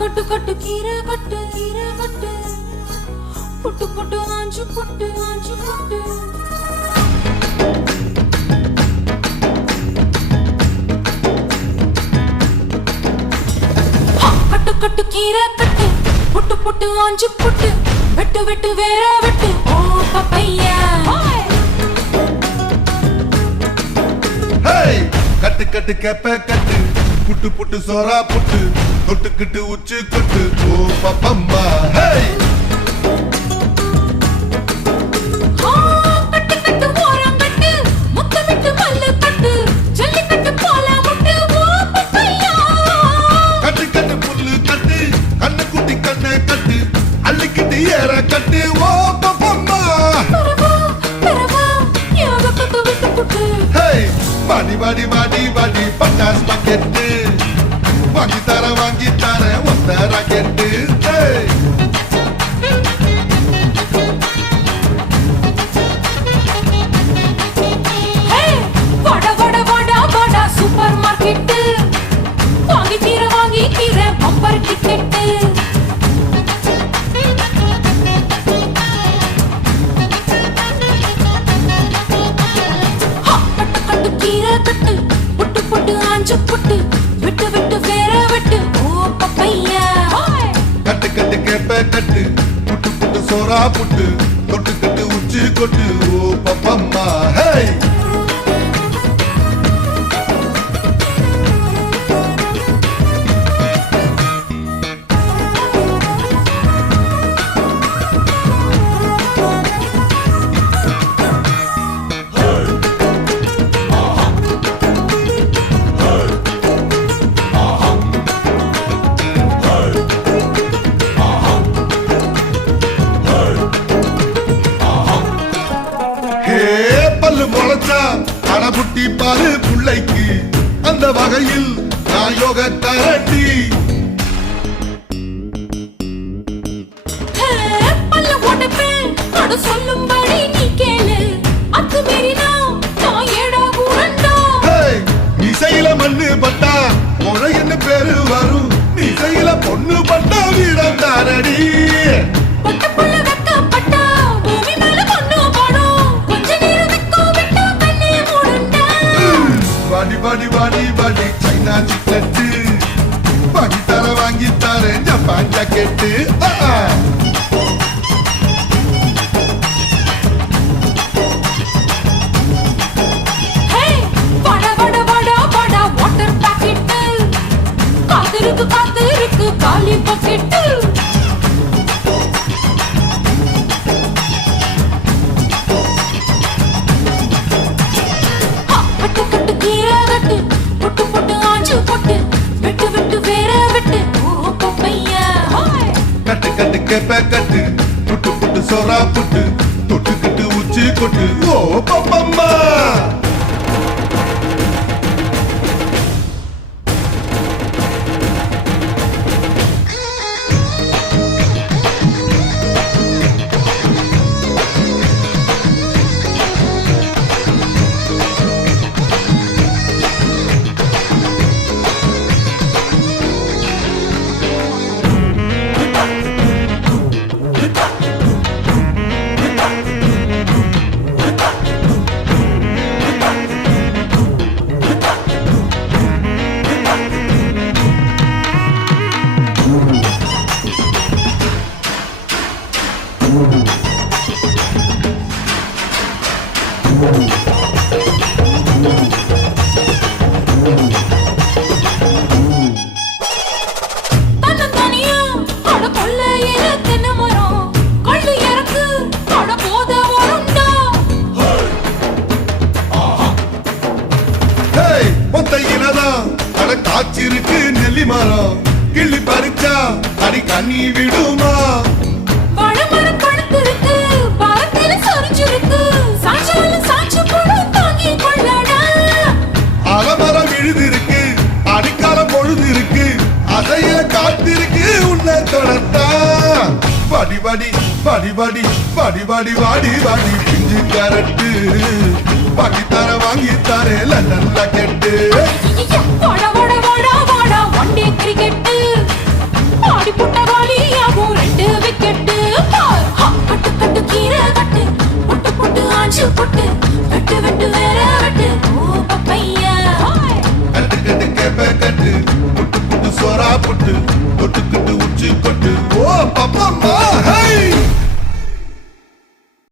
கட்டு கட்டு கீரை கட்டு புட்டு புட்டு ஆஞ்சு புட்டு கட்டு கட்டு கீரை கட்டு புட்டு புட்டு ஆஞ்சு புட்டு வெட்டு வெட்டு வேற வெட்டு ஓ பப்பையா கட்டு கட்டு கேப்ப கட்டு புட்டு புட்டு சோரா புட்டு தொட்டுக்கிட்டு உச்சி கொட்டு ஓ பப்பம்மா கட்டு கட்டு ஓரம் கட்டு முத்தமிட்டு பல்லு கட்டு ஜல்லிக்கட்டு போல முட்டு ஓ பப்பையா கட்டு கட்டு புல்லு கட்டு கண்ணு குட்டி கண்ணை கட்டு அள்ளிக்கிட்டு ஏற கட்டு ஓ பப்பம்மா பெறவா யோக கட்டு விட்டு புட்டு பாடி பாடி பாடி பாடி பட்டாஸ் பாக்கெட்டு வாங்கி தர ஒத்த ராக்கெட்டு சூப்பர் மார்க்கெட் வாங்கி கீரை பம்பர் டிக்கெட்டு கட்டு கட்டு கீரை கட்டு புட்டு புட்டு ஆஞ்சு புட்டு விட்டு விட்டு வேற விட்டு ஓ பப்பையா கட்டு கட்டு கேப்ப கட்டு புட்டு புட்டு சோரா புட்டு தொட்டுக்கிட்டு உச்சி கொட்டு ஓ பப்பம்மா அடபுட்டி பாரு புள்ளைக்கு அந்த வகையில் நான் யோக தரட்டி பல்ல ஓட்டப்பேன் அட சொல்லும்படி நீ கேளு அத்து மீறினா நான் ஏடா கூடண்டா இசையில மண்ணு பட்டா முறை என்ன பேரு வரும் இசையில பொண்ணு பட்டா வீரம் தாரடி பாடி பாடி பாடி சைனா சிக்கெட்டு வாங்கி தர ஜப்பான் ஜாக்கெட்டு காத்திருக்கு காலி பக்கெட்டு கட்டு கட்டு கீரை கட்டு புட்டு புட்டு ஆஞ்சு புட்டு விட்டு விட்டு வேற விட்டு ஓ பப்பையா கட்டு கட்டு கேப்ப கட்டு புட்டு புட்டு சோரா புட்டு தொட்டுக்கிட்டு உச்சி கொட்டு ஓ பப்பம்மா காய்ச்சிருக்கு நெல்லி மரம் கிள்ளி பறிச்சா அடி கண்ணி விடுமா பழமரம் பழுத்திருக்கு பாரத்தில சொரிஞ்சிருக்கு சாஞ்சாலும் சாஞ்சு போடு தாங்கி கொள்ளடா அலமரம் விழுதிருக்கு அடிக்காலம் பொழுது இருக்கு அதையில காத்திருக்கு உன்னை தொடர்த்தா படி படி படி படி படி படி வாடி வாடி பிஞ்சு கரட்டு பாக்கி தர வாங்கி தரே லண்டன்ல கெட்டு வாடா வாடா வாடா வாடா ஒன் டே கிரிக்கெட் கட்டு புட்டு புட்டு சோறா புட்டு தொட்டுக்கிட்டு உச்சி கொட்டு ஓ பப்பம்மா